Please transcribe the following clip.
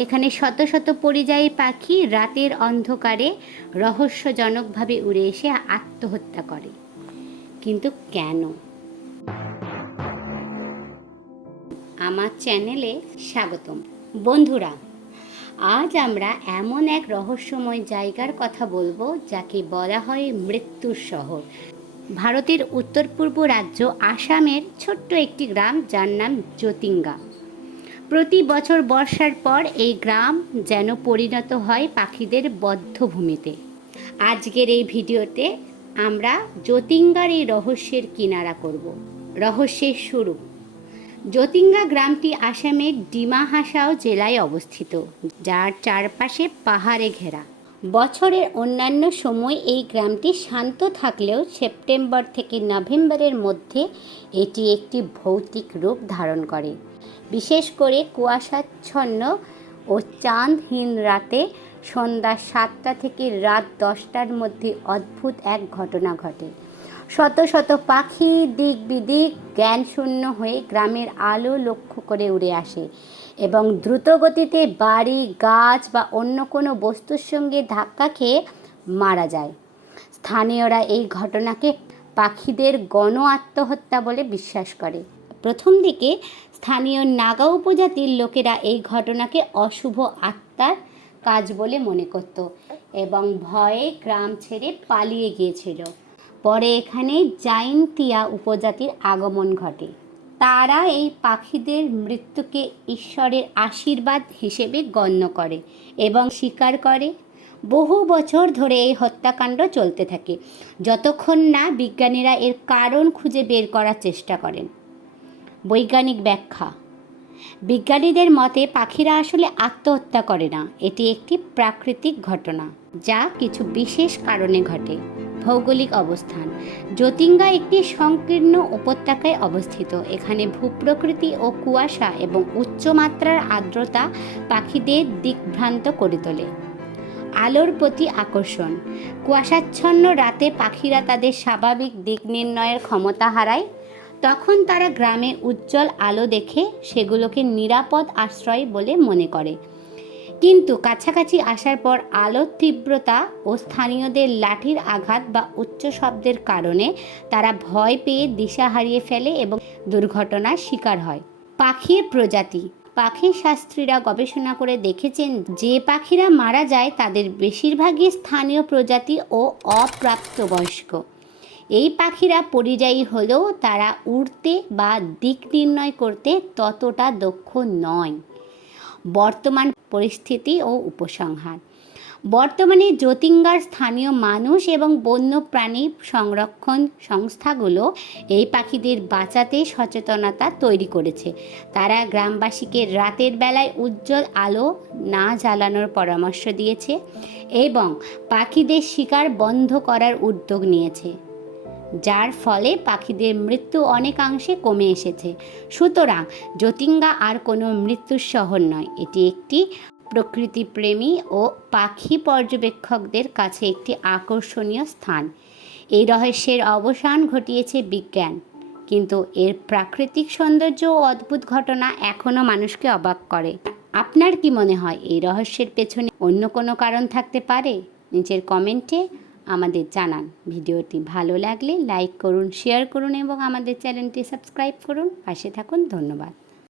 এখানে শত শত পরিযায়ী পাখি রাতের অন্ধকারে রহস্যজনকভাবে উড়ে এসে আত্মহত্যা করে। কিন্তু কেন? আমার চ্যানেলে স্বাগতম। বন্ধুরা, আজ আমরা এমন এক রহস্যময় জায়গার কথা বলব যাকে বলা হয় মৃত্যুর শহর। ভারতের উত্তর পূর্ব রাজ্য আসামের ছোট্ট একটি গ্রাম যার নাম জ্যোতিঙ্গা। প্রতি বছর বর্ষার পর এই গ্রাম যেন পরিণত হয় পাখিদের বদ্ধভূমিতে। আজকের এই ভিডিওতে আমরা জ্যোতিঙ্গার এই রহস্যের কিনারা করব। রহস্যের শুরু। জ্যোতিঙ্গা গ্রামটি আসামের ডিমা হাসাও জেলায় অবস্থিত, যার চারপাশে পাহাড়ে ঘেরা। বছরের অন্যান্য সময় এই গ্রামটি শান্ত থাকলেও সেপ্টেম্বর থেকে নভেম্বরের মধ্যে এটি একটি ভৌতিক রূপ ধারণ করে। বিশেষ করে কুয়াশাচ্ছন্ন ও চাঁদহীন রাতে সন্ধ্যা সাতটা থেকে রাত দশটার মধ্যে অদ্ভুত এক ঘটনা ঘটে। শত শত পাখি দিক বিদিক জ্ঞানশূন্য হয়ে গ্রামের আলো লক্ষ্য করে উড়ে আসে এবং দ্রুত গতিতে বাড়ি, গাছ বা অন্য কোনো বস্তুর সঙ্গে ধাক্কা খেয়ে মারা যায়। স্থানীয়রা এই ঘটনাকে পাখিদের গণ আত্মহত্যা বলে বিশ্বাস করে। প্রথম দিকে স্থানীয় নাগা উপজাতির লোকেরা এই ঘটনাকে অশুভ আত্মার কাজ বলে মনে করত এবং ভয়ে গ্রাম ছেড়ে পালিয়ে গিয়েছিল। পরে এখানে জাইনতিয়া উপজাতির আগমন ঘটে। তারা এই পাখিদের মৃত্যুকে ঈশ্বরের আশীর্বাদ হিসেবে গণ্য করে এবং স্বীকার করে। বহু বছর ধরে এই হত্যাকাণ্ড চলতে থাকে। যতক্ষণ না বিজ্ঞানীরা এর কারণ খুঁজে বের করার চেষ্টা করেন। বৈজ্ঞানিক ব্যাখ্যা, বিজ্ঞানীদের মতে পাখিরা আসলে আত্মহত্যা করে না। এটি একটি প্রাকৃতিক ঘটনা, যা কিছু বিশেষ কারণে ঘটে। ভৌগোলিক অবস্থান। জ্যোতিঙ্গা একটি সংকীর্ণ উপত্যকায় অবস্থিত। এখানে ভূপ্রকৃতি ও কুয়াশা এবং উচ্চমাত্রার আর্দ্রতা পাখিদের দিকভ্রান্ত করে তোলে। আলোর প্রতি আকর্ষণ। কুয়াশাচ্ছন্ন রাতে পাখিরা তাদের স্বাভাবিক দিক নির্ণয়ের ক্ষমতা হারায়। তখন তারা গ্রামে উজ্জ্বল আলো দেখে সেগুলোকে নিরাপদ আশ্রয় বলে মনে করে। কিন্তু কাছাকাছি আসার পর আলোর তীব্রতা ও স্থানীয়দের লাঠির আঘাত বা উচ্চ শব্দের কারণে তারা ভয় পেয়ে দিশা হারিয়ে ফেলে এবং দুর্ঘটনার শিকার হয়। পাখির প্রজাতি। পাখি শাস্ত্রীরা গবেষণা করে দেখেছেন যে পাখিরা মারা যায় তাদের বেশিরভাগই স্থানীয় প্রজাতি ও অপ্রাপ্তবয়স্ক। এই পাখিরা পরিযায়ী হলেও তারা উড়তে বা দিক নির্ণয় করতে ততটা দক্ষ নয়। বর্তমান পরিস্থিতি ও উপসংহার। বর্তমানে জ্যোতিঙ্গার স্থানীয় মানুষ এবং বন্যপ্রাণী সংরক্ষণ সংস্থাগুলো এই পাখিদের বাঁচাতে সচেতনতা তৈরি করেছে। তারা গ্রামবাসীকে রাতের বেলায় উজ্জ্বল আলো না জ্বালানোর পরামর্শ দিয়েছে এবং পাখিদের শিকার বন্ধ করার উদ্যোগ নিয়েছে। যার ফলে পাখিদের মৃত্যু অনেকাংশে কমে এসেছে। সুতরাং জ্যোতিঙ্গা আর কোনো মৃত্যুর শহর নয়। এটি একটি প্রকৃতিপ্রেমী ও পাখি পর্যবেক্ষকদের কাছে একটি আকর্ষণীয় স্থান। এই রহস্যের অবসান ঘটিয়েছে বিজ্ঞান। কিন্তু এর প্রাকৃতিক সৌন্দর্য ও অদ্ভুত ঘটনা এখনও মানুষকে অবাক করে। আপনার কি মনে হয়, এই রহস্যের পেছনে অন্য কোনো কারণ থাকতে পারে? নিচের কমেন্টে আমাদের জানান ভিডিওটি ভালো লাগলে লাইক করুন শেয়ার করুন এবং আমাদের চ্যানেলটি সাবস্ক্রাইব করুন। পাশে থাকুন, ধন্যবাদ।